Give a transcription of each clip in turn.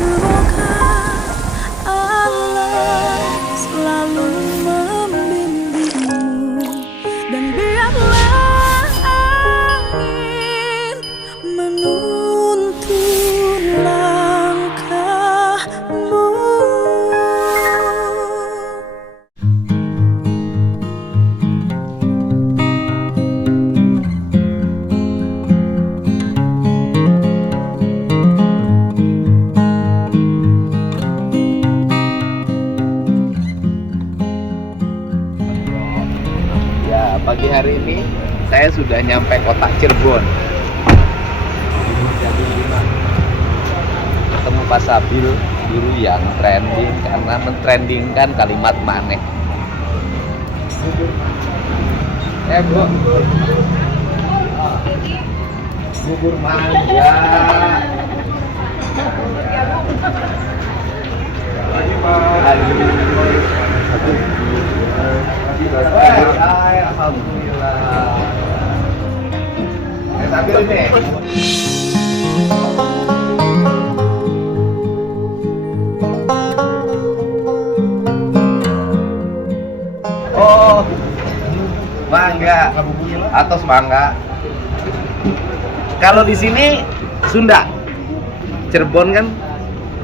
Semoga Allah selalu membimbingmu dan biarlah angin menuntun langkahmu. Pagi hari ini saya sudah nyampe kota Cirebon. Ketemu Pak Sabil dulu yang trending karena mentrendingkan kalimat maneh. Bu, bubur manja. Alhamdulillah. Sambil ini. Oh, mangga atau semangga. Kalau di sini Sunda, Cirebon kan.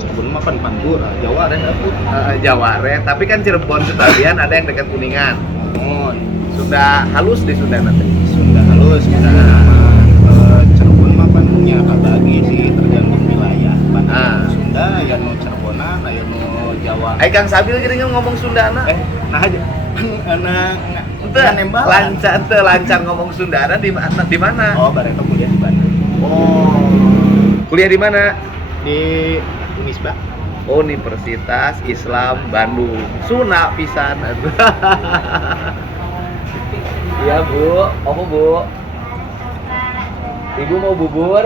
Cirebon mah kan Pantura, Jawa ada dapur. Jawa tapi kan Cirebon sebagian ada yang dekat Kuningan. Oh, Sunda halus di Sunda nanti. Sunda halus. Cirebon mah kan punya kabagi sih, tergantung wilayah. Sunda ya nu Cirebonan, aya nu Jawa. Kang Sabil gini ngomong Sunda anak. Nah aja. Anak lancar ngomong Sunda di mana? Oh, bareng kuliah di Bandung. Oh. Kuliah di mana? Di Unisba. Universitas Islam Bandung. Sunda pisan. Iya, Bu. Apa, Bu? Ibu mau bubur?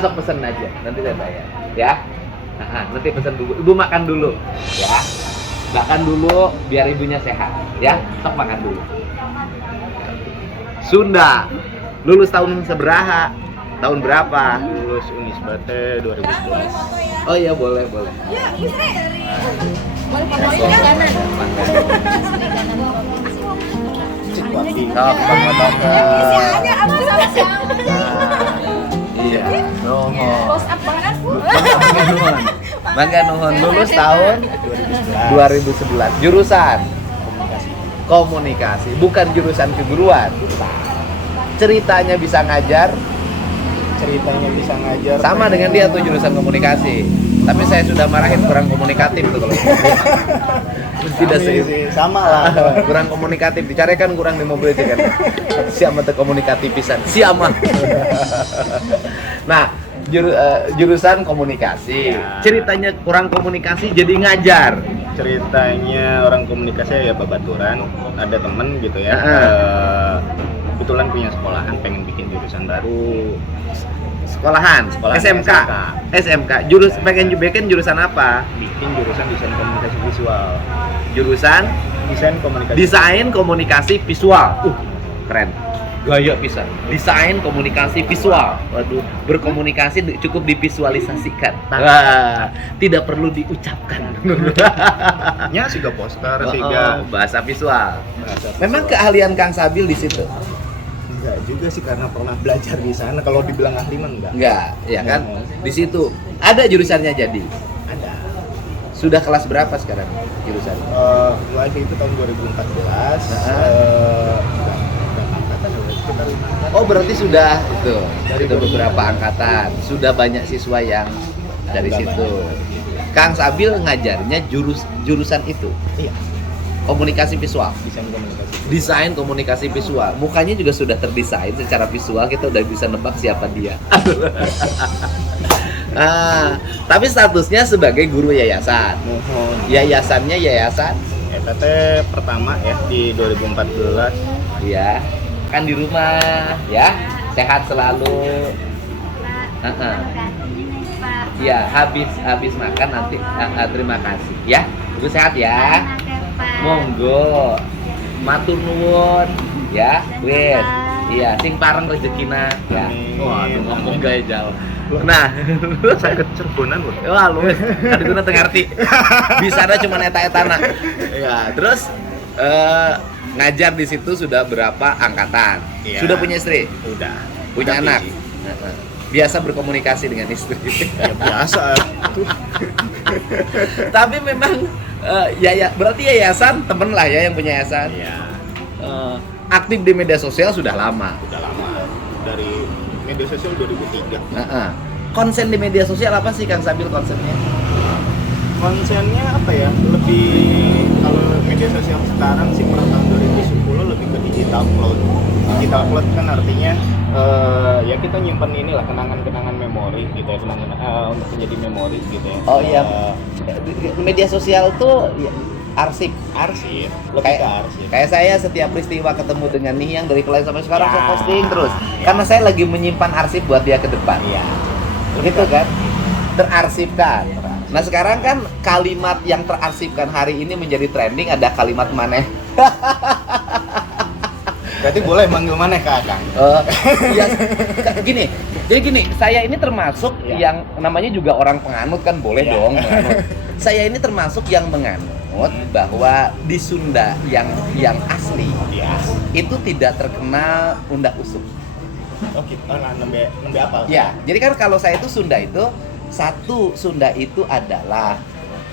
Sok pesen aja. Nanti saya bayar. Ya. Nanti pesen bubur. Ibu makan dulu, ya. Makan dulu biar ibunya sehat, ya. Sok makan dulu. Sunda. Lulus tahun seberapa? Tahun berapa? Lulus Unisba teh 2011. Oh iya, boleh. Ya, istri. Cek wapi. Sok, Isiannya apa? Iya. Bos apa kan? Mangga nuhun. Lulus tahun 2011. Jurusan komunikasi, bukan jurusan keguruan. Ceritanya bisa ngajar, sama dengan dia tuh jurusan komunikasi. Tapi saya sudah marahin kurang komunikatif tuh kalau. Tidak sih. Sama lah. Kurang komunikatif, dicarikan kurang di mobil itu kan. Siapa tuh komunikatif pisan. Siapa? Nah, jurusan komunikasi. Ya. Ceritanya kurang komunikasi jadi ngajar. Ceritanya orang komunikasi ya babaturan, ada temen gitu ya. Kebetulan punya sekolahan pengen bikin jurusan baru. Sekolahan SMK. Pengen bikin jurusan apa? Bikin jurusan desain komunikasi visual. Jurusan Desain komunikasi komunikasi. visual. Keren. Gaya pisan. Desain komunikasi visual. Waduh, berkomunikasi cukup divisualisasikan. Wah, tidak perlu diucapkan. Nya siga poster, siga bahasa visual. bahasa Memang visual. keahlian Kang Sabil di situ. Enggak juga sih karena pernah belajar di sana. Kalau dibilang ahli mah Enggak, ya kan? Di situ ada jurusannya jadi. Ada. Sudah kelas berapa sekarang jurusan? Mulai itu tahun 2014. Oh, berarti sudah itu. Sudah beberapa angkatan, sudah banyak siswa yang dari Sudah situ. banyak. Kang Sabil ngajarnya jurusan itu. Iya, Komunikasi visual. desain komunikasi. Desain komunikasi visual. Mukanya juga sudah terdesain secara visual, kita udah bisa nebak siapa dia. Tapi statusnya sebagai guru yayasan. Mohon. Yayasannya yayasan, Eta teh pertama ya di 2014. ya. Kan di rumah, ya. Sehat selalu. Ya, habis makan nanti. Terima kasih, ya. Ibu sehat ya. Monggo. Matur nuwun, ya. Wes. Iya, sing pareng rezekina, ya. Amin. Waduh, ngomong gaya jauh. Nah, saya kecerbonan loh. wah lu kan itu nanti ngerti. Bisa ada cuma eta-etana. Ya, terus ngajar di situ sudah berapa angkatan? Iya. Sudah punya istri? Udah. Punya Tapi- anak? Biasa berkomunikasi dengan istri. Ya biasa. Tapi memang berarti yayasan temen lah ya yang punya yayasan. Iya. Aktif di media sosial sudah lama. Udah lama. Dari media sosial 2003. Konsen di media sosial apa sih Kang Sabil konsennya? Konsennya apa ya? Lebih kalau media sosial sekarang sih per tahun 2010 lebih ke digital cloud. Digital cloud kan artinya ya kita nyimpen inilah kenangan-kenangan memori gitu ya, untuk menjadi memori gitu ya. Oh iya. Media sosial tuh ya, arsip. Arsip, lebih ke arsip. Kayak saya setiap peristiwa ketemu dengan nih yang dari klien sampai sekarang Ya. saya posting terus. Ya. Karena saya lagi menyimpan arsip buat dia ke depan. Iya. Begitu kan? Terarsipkan. Nah sekarang kan kalimat yang terarsipkan hari ini menjadi trending ada kalimat maneh. Berarti boleh manggil maneh Kak Kang. Ya, gini. Jadi gini, saya ini termasuk Ya. yang namanya juga orang penganut kan boleh Ya. dong penganut. Saya ini termasuk yang menganut bahwa di Sunda yang asli Iya. itu tidak terkenal undak usuk. Oke, nembe apa? Ya, jadi kan kalau saya itu Sunda itu satu Sunda itu adalah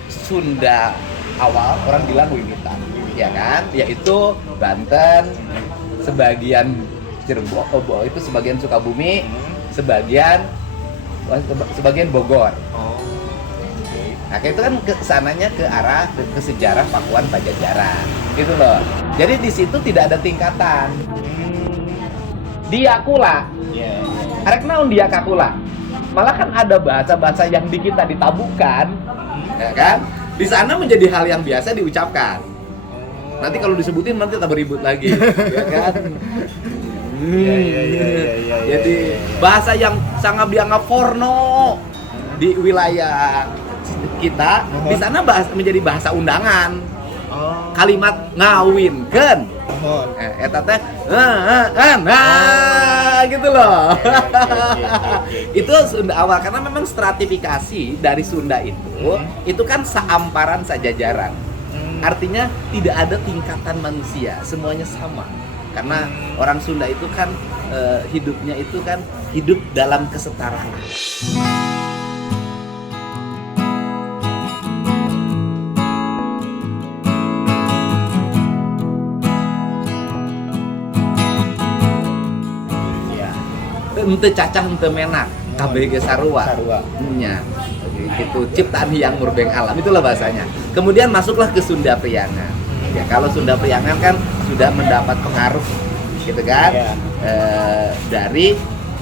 Sunda awal orang bilang Wimitan, ya kan? Yaitu Banten, sebagian Cirebon, itu sebagian Sukabumi, sebagian Bogor. Oh. Oke. Nah, itu kan ke sananya ke arah ke sejarah Pakuan Pajajaran, gitu loh. Jadi di situ tidak ada tingkatan. Diakula, Iya. arek naon dia kakula. Malah kan ada bahasa-bahasa yang di kita ditabukan, ya kan? Di sana menjadi hal yang biasa diucapkan. Nanti kalau disebutin nanti tak beribut lagi, ya kan? Iya. Jadi bahasa yang sangat dianggap porno di wilayah kita, di sana menjadi bahasa undangan. Oh. Kalimat ngawinkeun. Oh. Eta teh gitu loh. Oke. Itu Sunda awal karena memang stratifikasi dari Sunda itu kan seamparan sajajaran. Artinya tidak ada tingkatan manusia, semuanya sama. Karena orang Sunda itu kan hidupnya itu kan hidup dalam kesetaraan. Iya. Henteu cacah henteu menak, kabeh ge sarua. Sarua. Nya. Itu ciptaan Hyang Murbeng alam, itulah bahasanya. Kemudian masuklah ke Sunda Priangan. Ya, kalau Sunda Priangan kan sudah mendapat pengaruh gitu kan. Iya. Dari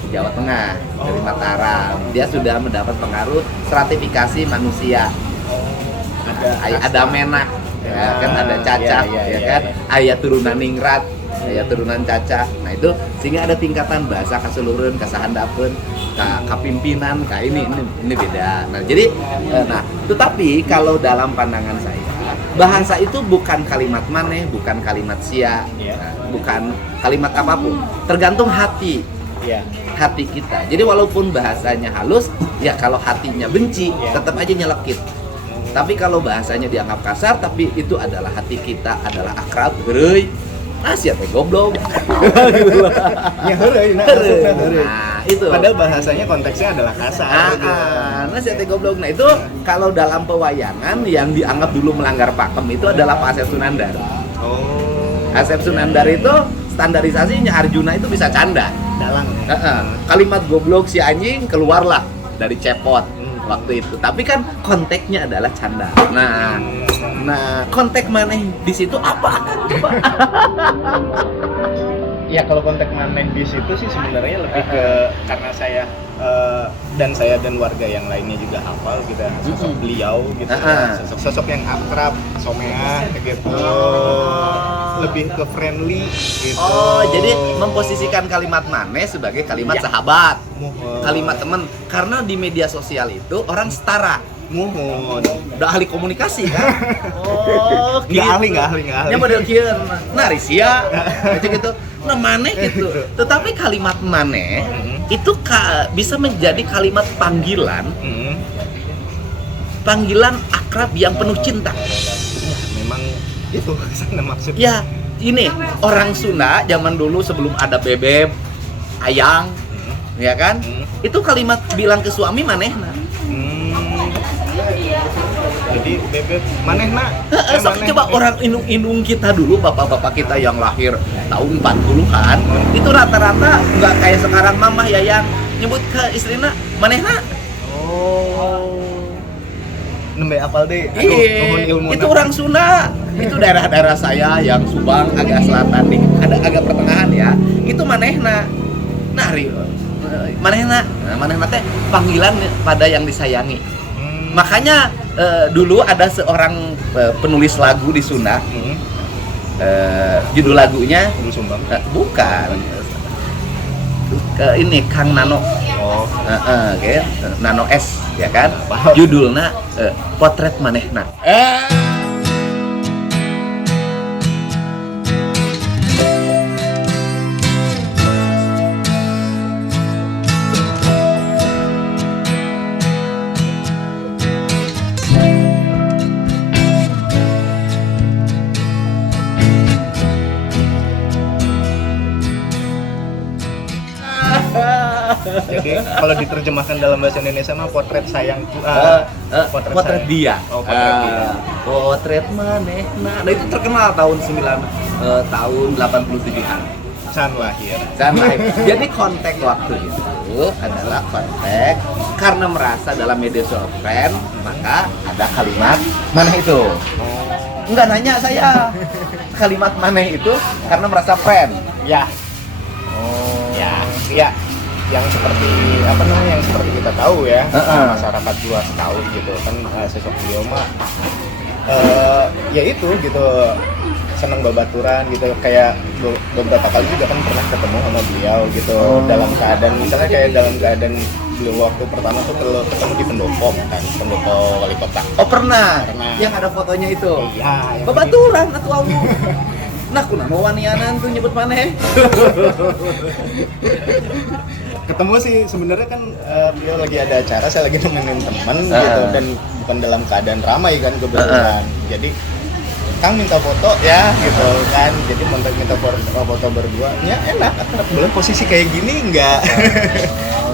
Jawa Tengah, dari Mataram. Dia sudah mendapat pengaruh stratifikasi manusia. Ada menak, ya kan ada cacah, ya kan. Aya turunan ningrat, aya turunan cacah. Nah itu sehingga ada tingkatan bahasa kaseluruhan, kasahandapeun, kapimpinan, ini beda. Nah jadi, tetapi kalau dalam pandangan saya, bahasa itu bukan kalimat maneh, bukan kalimat sia, bukan kalimat apapun, tergantung hati. Iya. Hati kita. Jadi walaupun bahasanya halus, ya kalau hatinya benci, tetap aja nyelekit. Tapi kalau bahasanya dianggap kasar, tapi itu adalah hati kita adalah akrab, heureuy. Sia teh goblok. Ya heureuy, Nah, itu. Padahal bahasanya konteksnya adalah kasar. Sia teh goblok. Nah, itu kalau dalam pewayangan yang dianggap dulu melanggar pakem itu adalah Pak Asep Sunandar. Oh. Asep Sunandar itu standarisasinya Arjuna itu bisa canda. Dalang. Kalimat goblok si anjing keluarlah dari cepot waktu itu. Tapi kan konteksnya adalah canda. Nah konteks maneh di situ apa? Ya kalau konteks maneh di situ sih sebenarnya lebih ke karena saya dan warga yang lainnya juga hafal gitu sosok beliau gitu sosok yang akrab, someah gitu. Lebih ke friendly gitu. Oh, jadi memposisikan kalimat maneh sebagai kalimat sahabat, kalimat teman. Karena di media sosial itu orang setara. Udah ahli komunikasi kan? Oh, gitu. Nggak ahli. Nya model kieu narisia, macam gitu. Nah, maneh gitu. Tetapi kalimat maneh itu bisa menjadi kalimat panggilan Hmm. panggilan akrab yang penuh cinta. Ya, memang itu sana maksudnya. Ya, ini orang Sunda zaman dulu sebelum ada bebek, ayang, ya kan? Itu kalimat bilang ke suami manehna. Jadi bebek manehna. Coba orang indung kita dulu, bapak-bapak kita yang lahir tahun 40-an, itu rata-rata nggak kayak sekarang mamah yayang nyebut ke istrina manehna. Nembe apal deh. Itu orang Sunda. Itu daerah-daerah saya yang Subang agak selatan nih, agak pertengahan ya. Itu manehna. Nah, manehna teh panggilan pada yang disayangi. Makanya dulu ada seorang penulis lagu di Sunda. Judul lagunya Sumbang. bukan. Ini Kang Nano. Oh. Kayak Nano S ya kan. Judulnya Potret Manehna. Jadi kalau diterjemahkan dalam bahasa Indonesia mah potret sayangku. Potret dia. Oh, potret dia. Potret manehna. Nah itu terkenal tahun 87-an. Can lahir. Jadi konteks waktu itu adalah konteks karena merasa dalam media sosial friend, maka ada kalimat maneh itu. Enggak nanya saya. Kalimat maneh itu karena merasa friend. Ya. Ya. Yang seperti apa namanya, yang seperti kita tahu ya, masyarakat luas tahu gitu kan, sosok beliau mah ya itu gitu, senang babaturan gitu, kayak beberapa kali juga kan pernah ketemu sama beliau gitu, dalam keadaan misalnya kayak dalam keadaan beliau waktu pertama tuh ketemu di pendopo kan, pendopo wali kota. Oh pernah. Pernah. Yang ada fotonya itu. Iya. Babaturan atau awu. Nah, kunaon wanianan tuh nyebut maneh. Ketemu sih sebenarnya kan beliau lagi ada acara, saya lagi nemenin teman gitu, dan bukan dalam keadaan ramai kan kebetulan. Jadi Kang minta foto ya gitu kan, jadi minta foto berdua, ya enak, boleh posisi kayak gini enggak?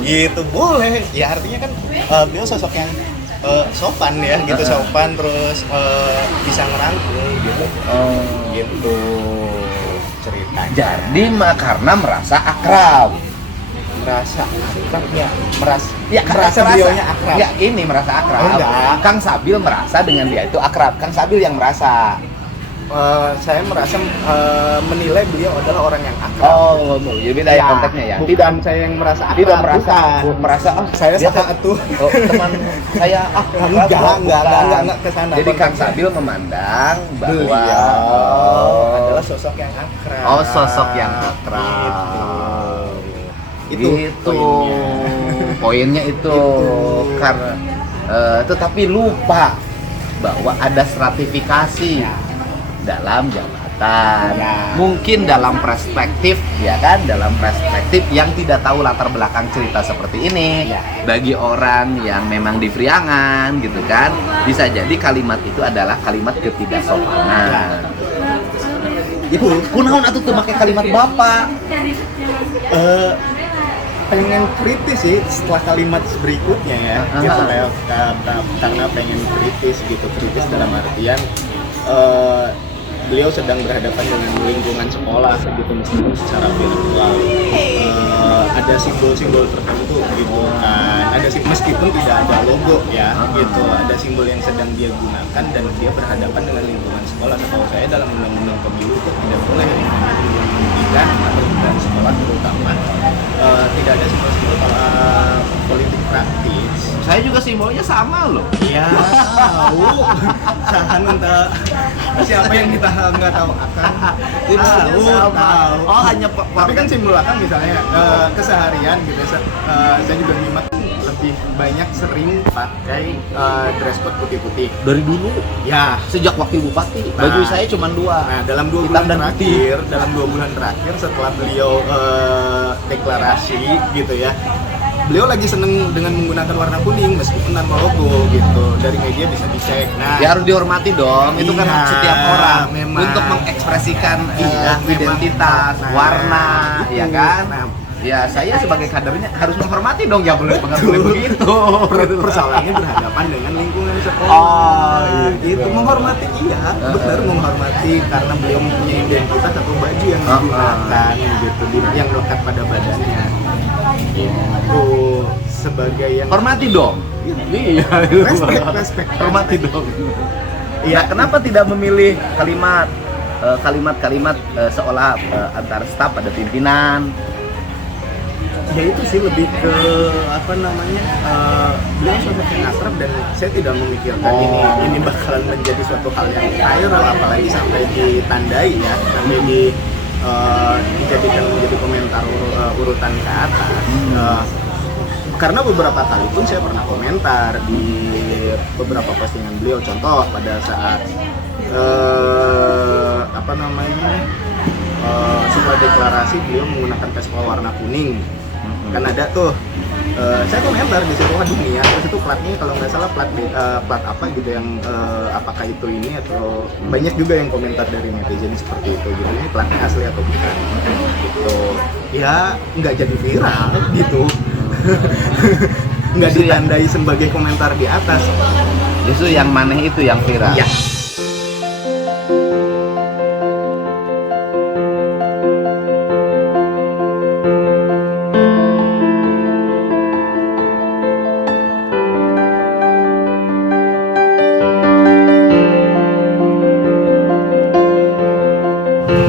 Gitu boleh, ya artinya kan beliau sosok yang sopan ya gitu, sopan terus bisa ngerangkul gitu. Gitu ceritanya. Jadi karena merasa akrab. Merasa akrabnya, merasa merasa beliaunya akrab. Ya, ini merasa akrab. Oh, enggak. Kang Sabil merasa dengan dia itu akrab. Kang Sabil yang merasa. Saya merasa menilai beliau adalah orang yang akrab. Oh, jadi beda ya konteksnya ya. Bukan saya yang merasa akrab. Tidak merasa. Bukan. Merasa Saya dia sama atuh. teman saya enggak ke sana. Jadi Kang Sabil memandang bahwa beliau adalah sosok yang akrab. Oh, sosok yang akrab. Itu poinnya itu. Karena tetapi lupa bahwa ada stratifikasi dalam jabatan. Mungkin dalam perspektif ya kan, dalam perspektif yang tidak tahu latar belakang cerita seperti ini. Bagi orang yang memang di Priangan gitu kan, bisa jadi kalimat itu adalah kalimat ketidaksopanan. Itu kunaon atuh teu make kalimat bapak. Pengen kritis sih setelah kalimat berikutnya ya, gitu ya, karena pengen kritis gitu, kritis dalam artian beliau sedang berhadapan dengan lingkungan sekolah gitu, meskipun secara virtual ada simbol-simbol tertentu gitu kan, ada meskipun tidak ada logo ya gitu, ada simbol yang sedang dia gunakan dan dia berhadapan dengan lingkungan sekolah. Setahu saya dalam undang-undang pemilu itu tidak boleh pendidikan atau di sekolah terutama tidak ada simbol-simbol politik praktis. Saya juga simbolnya sama loh. Iya, tahu. Sahan entah siapa yang kita nggak tahu akan. Tahu. Oh, hanya Tapi kan simbol akan misalnya keseharian gitu. Saya juga nyimak lebih banyak sering pakai dress code putih-putih. Dari dulu Ya. sejak wakil bupati Nah. baju saya cuma dua. Nah, dalam 2 Hitam bulan dan terakhir, setelah beliau deklarasi gitu ya, beliau lagi seneng dengan menggunakan warna kuning meskipun tanpa logo gitu. Dari media bisa dicek. Nah, Ya harus dihormati dong. Itu kan Iya, hak setiap orang memang. untuk mengekspresikan Iya, identitas, memang. Nah, warna, itu. ya kan? Nah, Ya saya sebagai kadernya harus menghormati dong, ya boleh Betul. begitu. persoalannya berhadapan dengan lingkungan sekolah. Oh, gitu. Itu menghormati, iya, benar menghormati karena beliau mempunyai identitas atau baju yang digunakan gitu, yang lekat pada badannya. Itu sebagai yang Hormati dong. Iya. respect. Hormati dong. Iya, Nah, kenapa tidak memilih kalimat-kalimat seolah antara staf ada pimpinan? ya itu sih lebih ke apa namanya, beliau sosok yang akrab dan saya tidak memikirkan ini bakalan menjadi suatu hal yang viral, apalagi sampai ditandai ya, sampai dijadikan menjadi komentar urutan ke atas. Karena beberapa kali pun saya pernah komentar di beberapa postingan beliau, contoh pada saat apa namanya, setelah deklarasi beliau menggunakan Vespa warna kuning. Kan ada tuh, saya komentar di situ, waduh nih ya, terus itu platnya kalau nggak salah plat apa gitu yang apakah itu ini atau banyak juga yang komentar dari netizen seperti itu gitu, ini platnya asli atau bukan gitu. Ya nggak jadi viral gitu. Nggak ditandai sebagai komentar di atas. Justru yang maneh itu yang viral. Ya.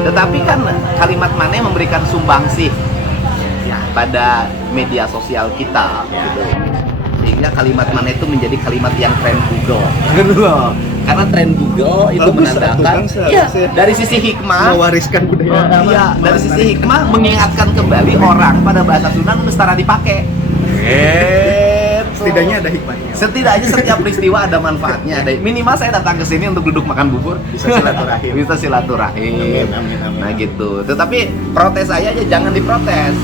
Tetapi kan kalimat maneh memberikan sumbangsih ya pada media sosial kita gitu. Sehingga kalimat maneh itu menjadi kalimat yang tren Google. Gitu loh. Karena tren Google itu Bagus, menandakan tukang ya, seharusnya dari sisi hikmah mewariskan budaya. iya, dari sisi hikmah mengingatkan kembali orang pada bahasa Sunda mestara dipakai. Setidaknya ada hikmahnya. Setidaknya setiap peristiwa ada manfaatnya. Ada minimal saya datang ke sini untuk duduk makan bubur, Bisa silaturahim. bisa silaturahim. Amin. Nah gitu. Tetapi protes saya aja jangan diprotes.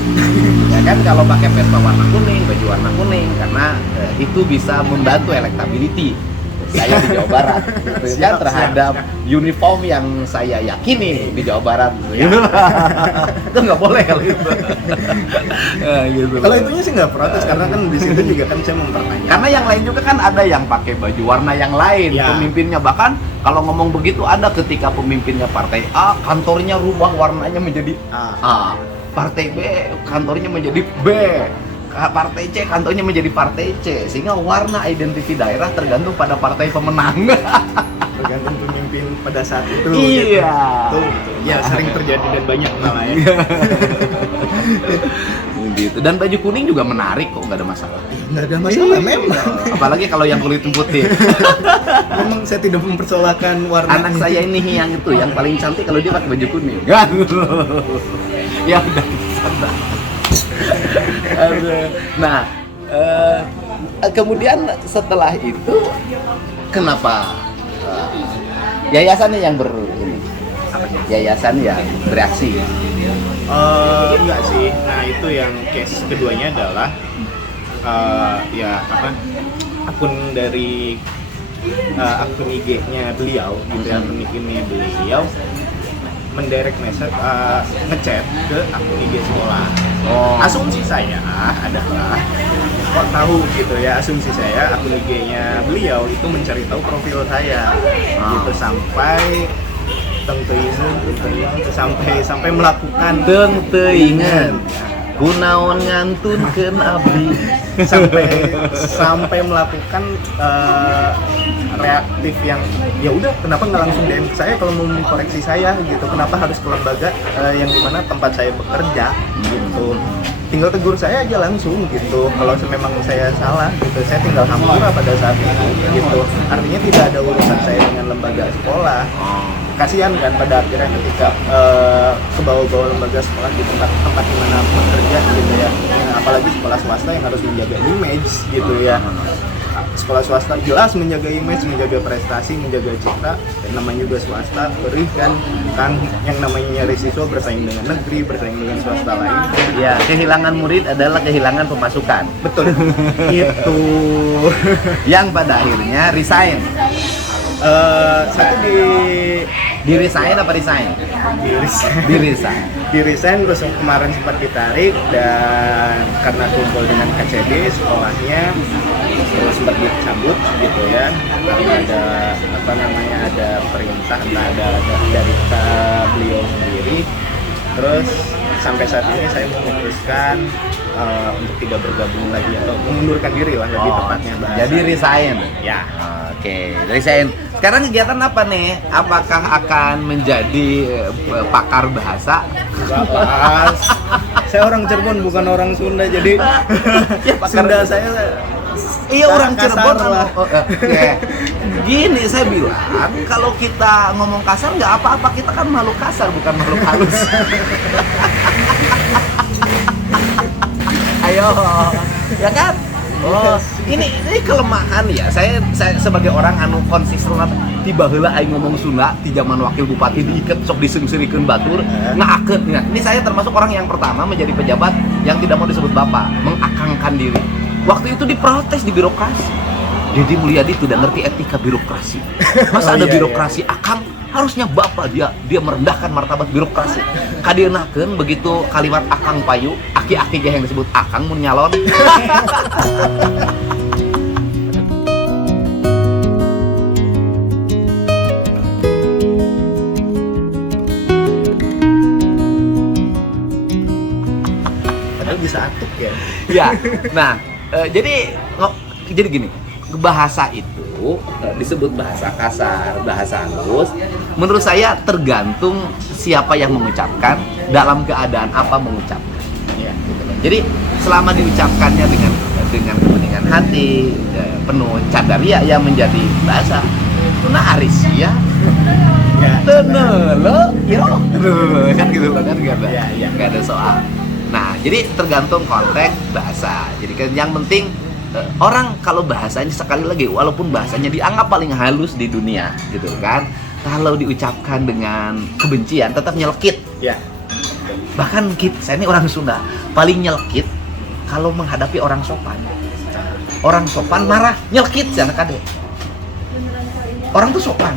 Ya kan kalau pakai Vespa warna kuning, baju warna kuning karena itu bisa membantu elektability saya di Jawa Barat gitu, kan, terhadap uniform yang saya yakini di Jawa Barat gitu. Itu nggak boleh kalau itu. Gitu. Kalau itunya sih nggak protes karena kan di situ juga kan saya mempertanyakan. Karena yang lain juga kan ada yang pakai baju warna yang lain, Ya. pemimpinnya bahkan kalau ngomong begitu ada ketika pemimpinnya partai A kantornya rubah warnanya menjadi A, partai B kantornya menjadi B, partai C kantornya menjadi partai C, sehingga warna identiti daerah tergantung pada partai pemenang. Tergantung pemimpin pada saat itu. Iya. Gitu. Ya sering terjadi dan banyak malah ya. Gitu. Dan baju kuning juga menarik kok, nggak ada masalah. Nggak ada masalah memang. Apalagi kalau yang kulit putih. Memang saya tidak mempersoalkan warna. Anak saya ini yang itu yang paling cantik kalau dia pakai baju kuning. Ya udah santai. Nah, kemudian setelah itu kenapa yayasannya yang yayasan yang bereaksi? Enggak sih. Nah itu yang case keduanya adalah ya apa, akun dari akun IG-nya beliau gitu ya, akun IG-nya beliau mendirect message, ngechat ke akun IG sekolah. Asumsi saya adalah, kok tahu gitu ya, asumsi saya akun IG-nya beliau itu mencari tahu profil saya gitu sampai sampai melakukan Teuingan kunaon ngantunkeun abdi sampai melakukan reaktif yang ya udah, kenapa nggak langsung DM ke saya kalau mau mengkoreksi saya gitu, kenapa harus ke lembaga yang dimana tempat saya bekerja gitu, tinggal tegur saya aja langsung gitu kalau memang saya salah gitu, saya tinggal hampura pada saat itu gitu, artinya tidak ada urusan saya dengan lembaga sekolah kasihan kan pada akhirnya ketika ke bawah-bawah lembaga sekolah di tempat di mana bekerja gitu ya. Apalagi sekolah swasta yang harus menjaga image gitu ya. Sekolah swasta jelas menjaga image, menjaga prestasi, menjaga citra, dan namanya juga swasta, perih kan yang namanya nyari siswa bersaing dengan negeri, bersaing dengan swasta lain. Ya, kehilangan murid adalah kehilangan pemasukan. Betul. Itu Yang pada akhirnya resign. satu Di resign apa resign? Di resign. di resign terus kemarin sempat ditarik, dan karena kumpul dengan KCD sekolahnya terus sempat dicabut gitu ya, karena ada ada perintah, entah ada dari beliau sendiri. Terus sampai saat ini saya memutuskan untuk tidak bergabung lagi atau mengundurkan diri lah lebih tepatnya bahasa. Jadi resign. Ya. Oke, resign. Sekarang kegiatan apa nih? Apakah akan menjadi pakar bahasa? Bahas. Saya orang Cirebon bukan orang Sunda, jadi Ya, pakar Sunda saya iya orang kasar Cirebon lah. Oke. Gini saya bilang, kalau kita ngomong kasar nggak apa-apa, kita kan makhluk kasar bukan makhluk halus. Ayo, ya kan? Oh, ini kelemahan ya. Saya sebagai orang anu konsisten tiba heula aing ngomong Sunda di zaman wakil bupati diiket sok disengsirikeun batur ngaakeut. Nah, ini saya termasuk orang yang pertama menjadi pejabat yang tidak mau disebut bapak, mengakangkan diri. Waktu itu diprotes di birokrasi. Jadi Mulyadi tidak ngerti etika birokrasi. Masa ada birokrasi akang, harusnya bapak dia merendahkan martabat birokrasi. Kadienakeun begitu kalimat akang payu, aki-aki ge yang disebut akang mun nyalon. padahal bisa atuk ya. Ya. Nah, jadi gini, bahasa itu disebut bahasa kasar, bahasa halus. Menurut saya tergantung siapa yang mengucapkan, dalam keadaan apa mengucapkan. Iya, gitu loh. Jadi selama diucapkannya dengan kepentingan hati, penuh cadaria yang menjadi bahasa. Tuna arisia. Ya. Tenelo, iro. Kan gitu loh, kan nggak ada, Iya, iya. nggak ada soal. Nah, jadi tergantung konteks bahasa. Jadi kan yang penting orang kalau bahasanya sekali lagi, walaupun bahasanya dianggap paling halus di dunia, gitu kan, kalau diucapkan dengan kebencian tetap nyelkit. Ya. Bahkan saya ini orang Sunda, paling nyelkit kalau menghadapi orang sopan. Orang sopan marah, nyelkit jangan kade. Orang tuh sopan,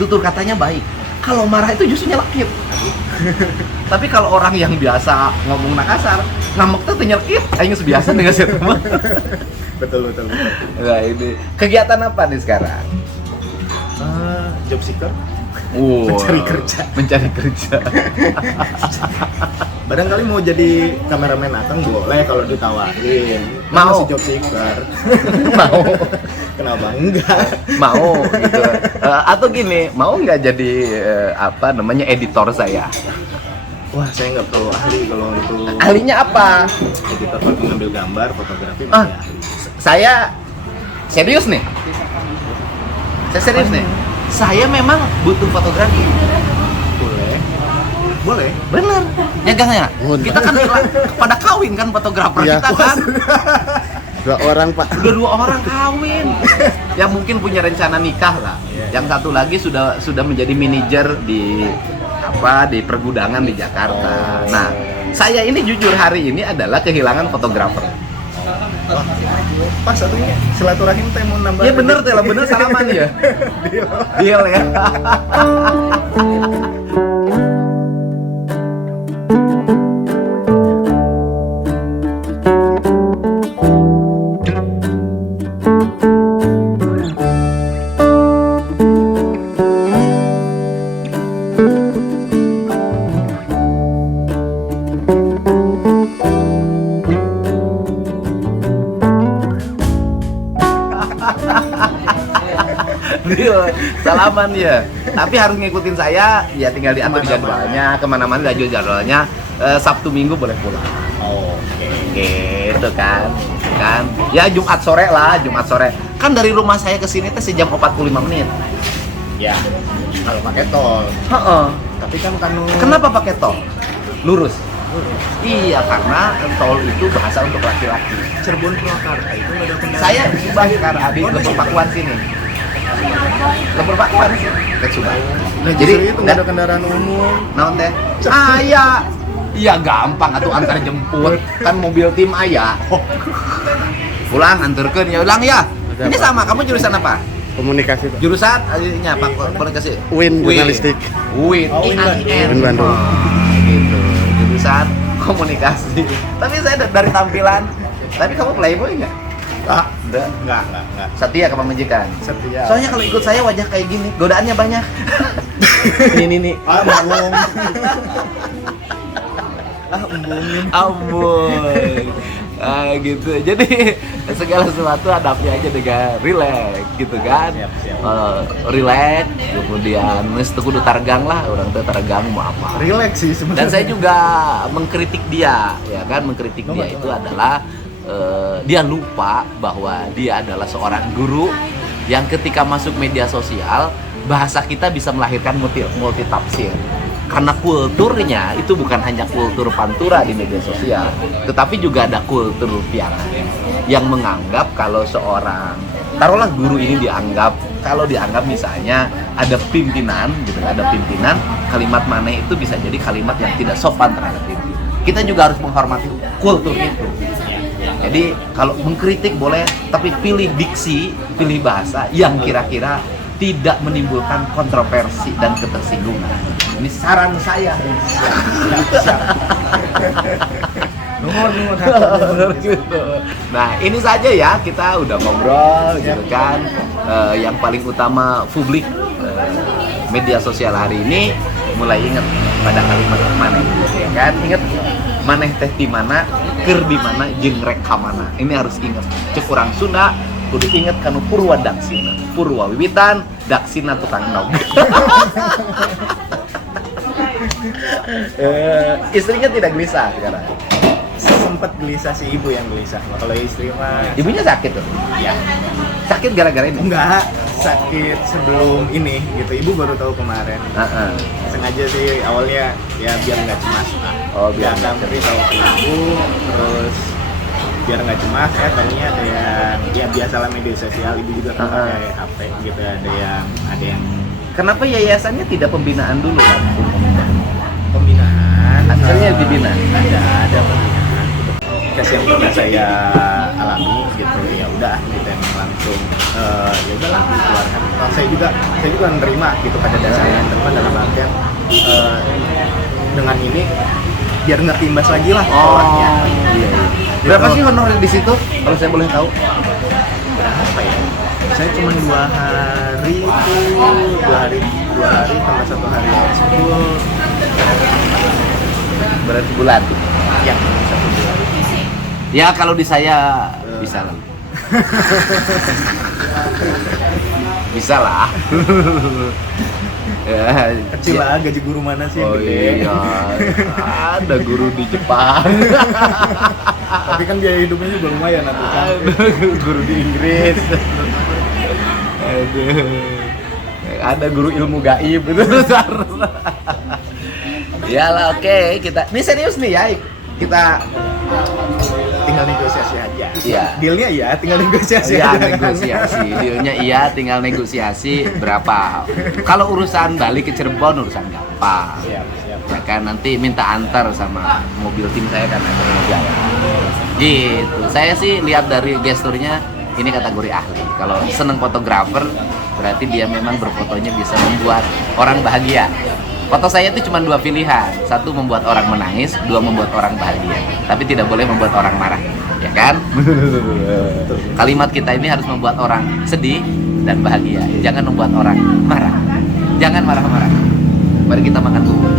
tutur katanya baik. Kalau marah itu justru nyelkit. Tapi kalau orang yang biasa ngomong kasar, ngambek tuh nyelkit, aing biasa dengan saya teman. Betul. Nah, ini kegiatan apa nih sekarang? Job seeker. Mencari Mencari kerja. Barangkali mau jadi kameramen Akang boleh kalau ditawarin. Kan Mau. masih job seeker. Mau. Kenapa enggak? Mau gitu. Atau gini, mau nggak jadi editor saya? Wah, saya nggak perlu ahli kalau itu. Ahlinya apa? Editor kalau mengambil gambar, fotografi Ah. masih ahli. Saya serius nih. Saya serius nih. Saya memang butuh fotografi. Boleh. Bener. Nyagangnya. Kita kan pada kawin kan fotografer Iya. kita kan. 2 orang pak. Udah 2 orang kawin. Yang mungkin punya rencana nikah lah. Yang satu lagi sudah menjadi manajer di pergudangan di Jakarta. Nah, saya ini jujur hari ini adalah kehilangan fotografer. Wah, pas satunya silaturahim teh mau nambah. Iya bener teh lah, bener salaman ya. Deal ya. Deal, salaman ya. Tapi harus ngikutin saya, ya tinggal diatur jadwalnya, kemana-mana diatur jadwalnya. Sabtu Minggu boleh pulang. Oke. Gitu kan. Ya Jumat sore lah, Jumat sore. Kan dari rumah saya ke sini teh sejam 45 menit. Ya, kalau pakai tol. Heeh. Tapi kan Kenapa pakai tol? Lurus. Iya, karena tol itu bahasa untuk laki-laki. Cirebon Purwakarta itu nggak ada kendaraan. Saya di Subang sekarang di Lebur Pakuan sini. Lebur Pakuan sih, ke Subang. Nah, Jadi jadi itu nggak ada kendaraan umum. naon teh? Iya gampang atuh antar jemput. Kan mobil tim aya. Pulang antarkeun ya ulang ya. Ini sama, kamu jurusan apa? Komunikasi Pak. Jurusan nya apa? Komunikasi. Win jurnalistik. Win. Oh, Win IAIN. Win Bandung. Gitu. Jurusan komunikasi. Tapi saya dari tampilan. Tapi kamu playboy nggak? Ah, Enggak. enggak. Setia ke majikan. Setia. Soalnya kalau ikut saya wajah kayak gini, godaannya banyak. Ini. Ah, maklum. Ngomongin. Ampun. Gitu. Jadi segala sesuatu hadapnya aja dengan relax gitu kan. Siap. Relax, kemudian geus teu kudu targang lah, orang teh targang mau apa. Relax sih sebenarnya. Dan saya juga mengkritik dia, ya kan, mengkritik dia itu adalah dia lupa bahwa dia adalah seorang guru yang ketika masuk media sosial bahasa kita bisa melahirkan multi tafsir. Karena kulturnya itu bukan hanya kultur pantura di media sosial, tetapi juga ada kultur rupiah yang menganggap kalau seorang, taruhlah guru ini dianggap, kalau dianggap misalnya ada pimpinan gitu, ada pimpinan, kalimat mana itu bisa jadi kalimat yang tidak sopan terhadap pimpinan. Kita juga harus menghormati kultur itu. Jadi kalau mengkritik boleh, tapi pilih diksi, pilih bahasa yang kira-kira tidak menimbulkan kontroversi dan ketersinggungan. Ini saran saya. Gitu. Nah, ini saja ya, kita udah ngobrol gitu kan. Yang paling utama publik media sosial hari ini mulai ingat pada kalimat maneh, ya kan? Ingat maneh teh di mana, keur di mana, jeung rek ka mana. Ini harus ingat. Cek urang Sunda kudu inget kanu Purwa Daksina. Purwa wiwitan, Daksina tukang nog. Istrinya tidak gelisah sekarang. Sempet gelisah sih, ibu yang gelisah. Kalau istri mah Ibunya sakit tuh. ya Sakit gara-gara ini. enggak sakit sebelum ini gitu. Ibu baru tahu kemarin. Heeh. Sengaja sih awalnya ya biar nggak cemas lah. Oh, biar nggak tahu ke ibu, terus biar nggak cemas ya tadinya ada yang ya biasalah media sosial, ibu juga kan pakai HP gitu, ada yang Kenapa yayasannya tidak pembinaan dulu kan? pembinaan. Hasilnya dibina. Ada pembinaan. Kes yang pernah saya alami gitu, ya udah gitu yang langsung ya udahlah dikeluarkan. Nah, saya juga menerima gitu pada dasarnya, terima dalam artian dengan ini biar nggak timbas lagi lah sekolahnya. Iya. Berapa sih honorer di situ? Kalau saya boleh tahu? Berapa ya? Saya cuma 2 hari itu, 2 hari tambah 1 hari ekskul. Berarti bulan. Ya, 1 bulan. Ya kalau di saya bisa lah. Bisa lah. Ya, Kecil lah, gaji guru mana sih? Oh Gede. iya, ada guru di Jepang. Tapi kan biaya hidupnya juga lumayan atuh kan. Guru di Inggris. Ada guru ilmu gaib itu. Ya lah, oke, kita ini serius nih ya. Kita Tinggal negosiasi aja. Iya. Dealnya iya, tinggal negosiasi ya aja. negosiasi, dealnya iya, tinggal negosiasi berapa. Kalau urusan balik ke Cirebon urusan gampang. Siap. Ya kan nanti minta antar sama mobil tim saya kan ada mobil. Gitu. Saya sih lihat dari gesturnya ini kategori ahli. Kalau seneng fotografer berarti dia memang berfotonya bisa membuat orang bahagia. Foto saya itu cuma 2 pilihan. 1 membuat orang menangis, 2 membuat orang bahagia. Tapi tidak boleh membuat orang marah, ya kan? Kalimat kita ini harus membuat orang sedih dan bahagia. Jangan membuat orang marah. Jangan marah-marah. Mari kita makan bubur.